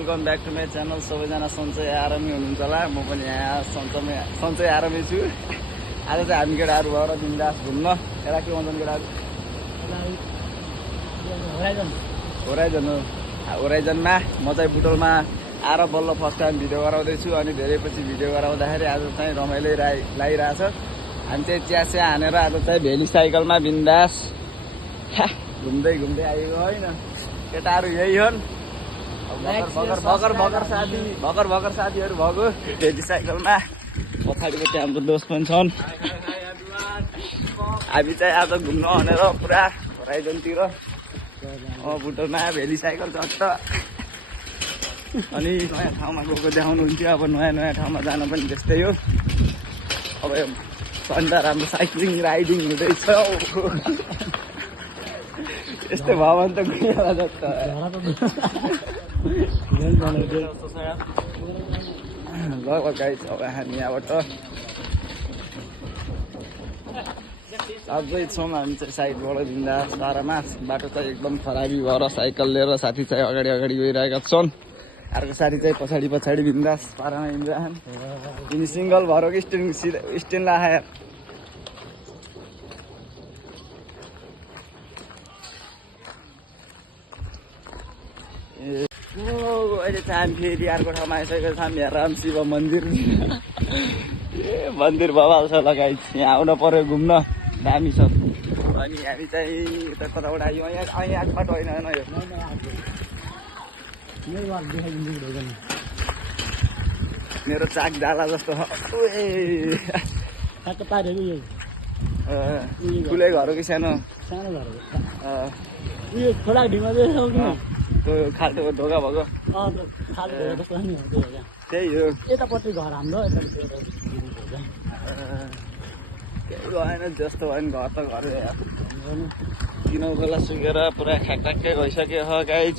Welcome back to my channel. सबैजना सन्चै आरामै हुनुहुन्छ होला। म पनि यहाँ सन्चै आरामै छु। आज चाहिँ हामी केटाहरू भएर बिन्दास घुम्न एउटा के भन्छन् केटाहरू, होराइजन हो। होराइजनमा म चाहिँ बुटोलमा आएर बल्ल फर्स्ट टाइम भिडियो गराउँदैछु। अनि धेरै पछि भिडियो गराउँदाखेरि आज चाहिँ रमाइलो लागिरहेछ। हामी चाहिँ चिया हानेर आज चाहिँ भेली साइकलमा बिन्दास घुम्दै घुम्दै आएको होइन केटाहरू। यही हो भर्खर साथीहरू भएको भेली साइकलमा। पछाडिपट्टि हाम्रो दोस्त पनि छन्। हामी चाहिँ आज घुम्न भनेर पुरा होराइजनतिर बुटोलमा भेली साइकल चढ्छ। अनि नयाँ ठाउँमा गएको देखाउनुहुन्थ्यो। अब नयाँ ठाउँमा जान पनि त्यस्तै हो। अब अन्त राम्रो साइक्लिङ राइडिङ हुँदैछ। यस्तै भयो भने त गइहाल्छ जस्तो। ल गाइस, अब हामी यहाँबाट अझै छौँ। हामी चाहिँ साइडबाट बिन्दास बाह्रमा। बाटो चाहिँ एकदम खराबी भएर साइकल लिएर साथी चाहिँ अगाडि गइरहेका छन्। अर्को साथी चाहिँ पछाडि बिन्दास पारामा हिँडिरहन्। यिनी सिङ्गल भएर स्ट्यान्ड लाएर अहिले चाहिँ हामी फेरि अर्को ठाउँमा आइसकेको छ। हामी राम शिव मन्दिर मन्दिर बवाल छ लगाइ। यहाँ आउन पर्यो घुम्न, दामी छ। अनि हामी चाहिँ यता कताबाट आयो, यहाँ बाटो होइन यो मेरो चाक डाला जस्तो ठुलै घर हो कि सानो घर हो। खोला ढिमा त्यो खाल्टो ढोका भएको त्यही हो। यतापट्टि घर हाम्रो केही भएन जस्तो भयो नि। घर त घर किन खोला सुकेर पुरा खाकटाक्कै भइसक्यो हो गाइज।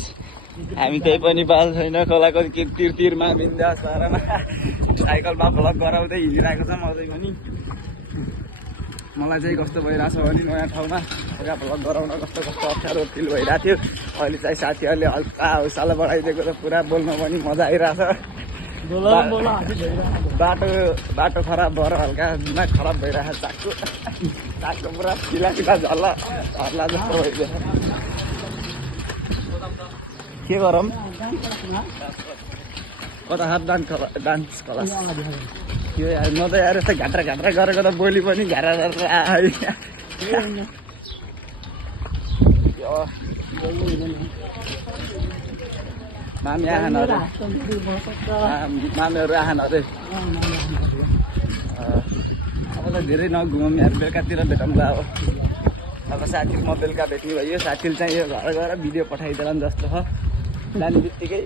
हामी त्यही पनि बाल छैन। खोलाको तिरमा बिन्दास पारामा साइकलमा भ्लग गराउँदै हिँडिरहेको छ मजै पनि। मलाई चाहिँ कस्तो भइरहेछ भने नयाँ ठाउँमा भ्लग गराउन कस्तो अप्ठ्यारो फिल भइरहेको थियो। अहिले चाहिँ साथीहरूले हल्का हौसला बढाइदिएको त पुरा बोल्न पनि मजा आइरहेछ। बाटो खराब भएर हल्का दिमाग खराब भइरहेछ। चाकको पुरा फिला झर्ला जस्तो भइदियो। के गरौँ कता हात डान्स क्लास यो न त यार। यस्तो घाट्रा गरेको त बोली पनि घारा मामी आएन अरे, मामीहरू आएन अरे। अब त धेरै नघुमौँ यार, बेलुकातिर भेटौँला। अब साथी म बेलुका भेट्ने भयो। साथीले चाहिँ यो घर गएर भिडियो पठाइदिएला जस्तो छ। जाने बित्तिकै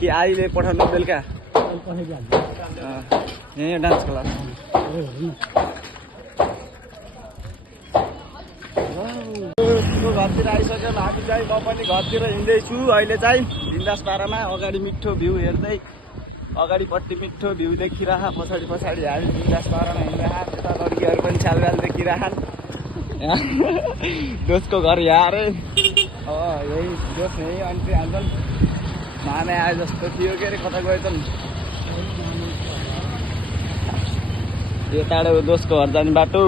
कि अहिले पठाउनु बेलुका यहीँ डान्स क्लास। घरतिर आइसक्यो। हामी चाहिँ म पनि घरतिर हिँड्दैछु अहिले चाहिँ बिन्दास पारामा। अगाडि मिठो भ्यू हेर्दै, अगाडिपट्टि मिठो भ्यू देखिरह, पछाडि हामी बिन्दास पारामा हिँडिरह। त्यता लड्कीहरू पनि छालबाल देखिरहन्। दोस्तको घर यहाँ अरे। यही दोस्त यहीँ अन्ट्री हाल्छन्। मामे आए जस्तो थियो के अरे, कता गएछन्। यो टाढो दोस्तको घर जाने बाटो।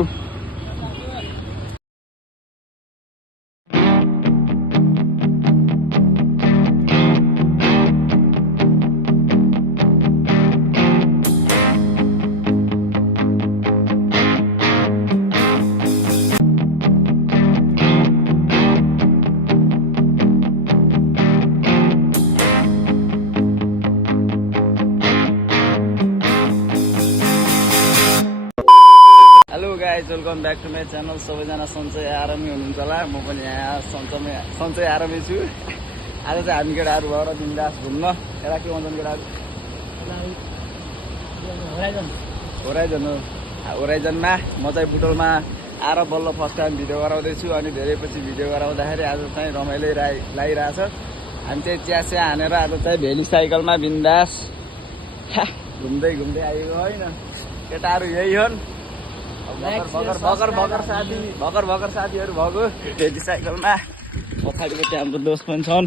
Welcome back to my channel. सबैजना सन्चै आरामै हुनुहुन्छ होला। म पनि यहाँ सन्चै आरामै छु। आज चाहिँ हामी केटाहरू भएर बिन्दास घुम्न एउटा के भन्छन् केटाहरू, होराइजन हो। होराइजनमा म चाहिँ बुटोलमा आएर बल्ल फर्स्ट टाइम भिडियो गराउँदैछु। अनि धेरै पछि भिडियो गराउँदाखेरि आज चाहिँ रमाइलो लागिरहेछ। हामी चाहिँ चिया हानेर आज चाहिँ भेली साइकलमा बिन्दास घुम्दै आएको होइन केटाहरू। यही हो भर्खर साथीहरू भएको भेली साइकलमा। पछाडिपट्टि हाम्रो दोस्त पनि छन्।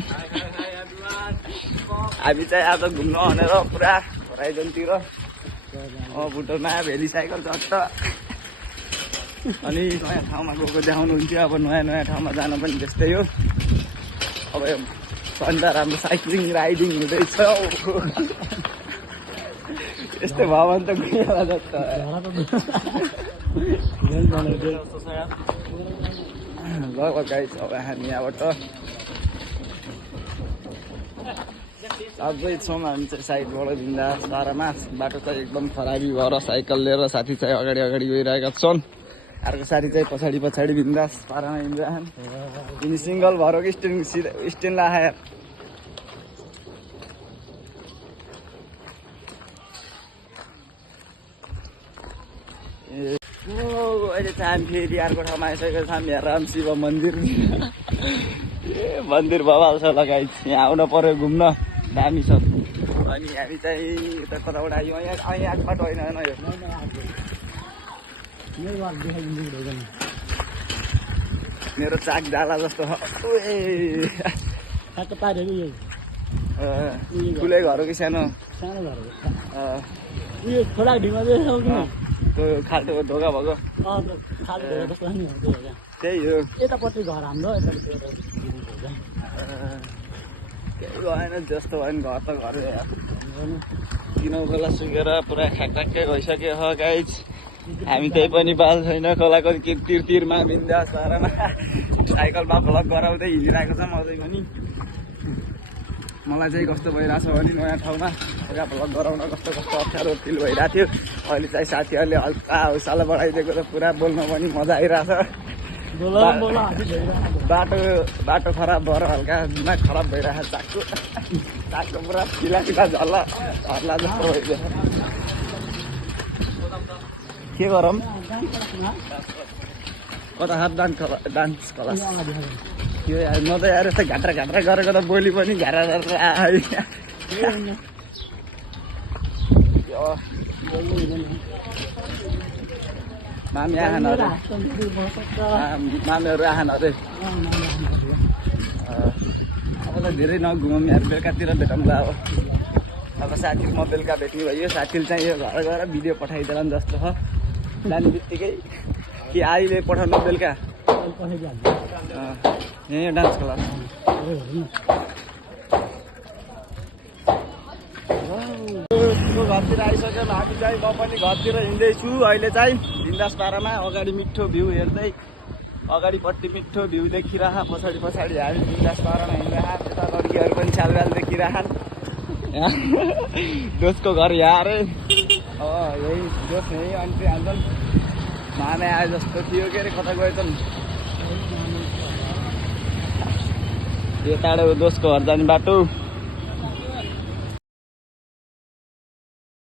हामी चाहिँ आज घुम्न भनेर पुरा होराइजनतिर बुटोलमा भेली साइकल चट्ट अनि नयाँ ठाउँमा गएको देखाउनुहुन्थ्यो। अब नयाँ नयाँ ठाउँमा जान पनि त्यस्तै हो। अब सन्ध्या राम्रो साइक्लिङ राइडिङ हुँदैछ। यस्तै भयो भने त गइहाल्छ जस्तो ल गाइस। अब हामी यहाँबाट अझै छौँ हामी चाहिँ साइडबाट बिन्दास पारामा। बाटो चाहिँ एकदम खराबी भएर साइकल लिएर साथी चाहिँ अगाडि अगाडि गइरहेका छन्। अर्को साथी चाहिँ पछाडि पछाडि बिन्दास पारामा हिँडिरहन्। यिनी सिङ्गल भएर स्ट्यान्ड लाए। अहिले चाहिँ हामी फेरि अर्को ठाउँमा आइसकेको छ। हामी राम शिव मन्दिर ए मन्दिर बवाल छ लगाइ। यहाँ आउन पर्यो घुम्न, दामी छ। अनि हामी चाहिँ यता कताबाट आयो? यहाँ यहाँ बाटो होइन होइन यो मेरो चाक डाला जस्तो ठुलै घर हो कि सानो? सानो घर हो। उयो खोला ढिमा त्यो खाल्टो ढोका भएको त्यही हो। यतापट्टि घर हाम्रो केही भएन जस्तो भयो नि। घर त घर किनौ खोला सुकेर पुरा खाकटाक्कै भइसक्यो हो गाइज। हामी त्यही पनि बाल छैन। खोलाको तिरमा बिन्दास पारामा साइकलमा भ्लग गराउँदै हिँडिरहेको छ मजै पनि। मलाई चाहिँ कस्तो भइरहेछ भने नयाँ ठाउँमा पुरा भ्लग गराउन कस्तो कस्तो अप्ठ्यारो फिल भइरहेको थियो। अहिले चाहिँ साथीहरूले हल्का हौसला बढाइदिएको त पुरा बोल्न पनि मजा आइरहेछ। बाटो खराब भएर हल्का दिमाग खराब भइरहेछ। चाकको पुरा फिला फिला झल्ला हल्ला जस्तो भइदियो। के गरौँ? कता हात डान्स क्लास यो म त यार यस्तो घाट्रा घाट्रा गरेको त बोली पनि घारा गरेर आयो। मामी आएन अरे, मामीहरू आएन अरे। अब त धेरै नघुमौँ यार, बेलुकातिर भेटौँला। अब साथी म बेलुका भेट्ने भयो। साथीले चाहिँ यो घर गएर भिडियो पठाइदिएला जस्तो छ। जाने बित्तिकै कि अहिले पठाउनु बेलुका यहीँ डान्स क्लास। घरतिर आइसक्यो हामी चाहिँ। म पनि घरतिर हिँड्दैछु अहिले चाहिँ बिन्दास पारामा। अगाडि मिठो भ्यू हेर्दै, अगाडिपट्टि मिठो भ्यू देखिरह, पछाडि पछाडि हामी बिन्दास पारामा हिँडिरह। त्यता लड्कीहरू पनि छालबाल देखिरहन्। दोषको घर यहाँ अरे। यही दोष यहीँ अन्ट्री हाल्छन्। मामे आए जस्तो थियो के अरे, कता गएछन्? यताबाट दोषको घर जाने बाटो।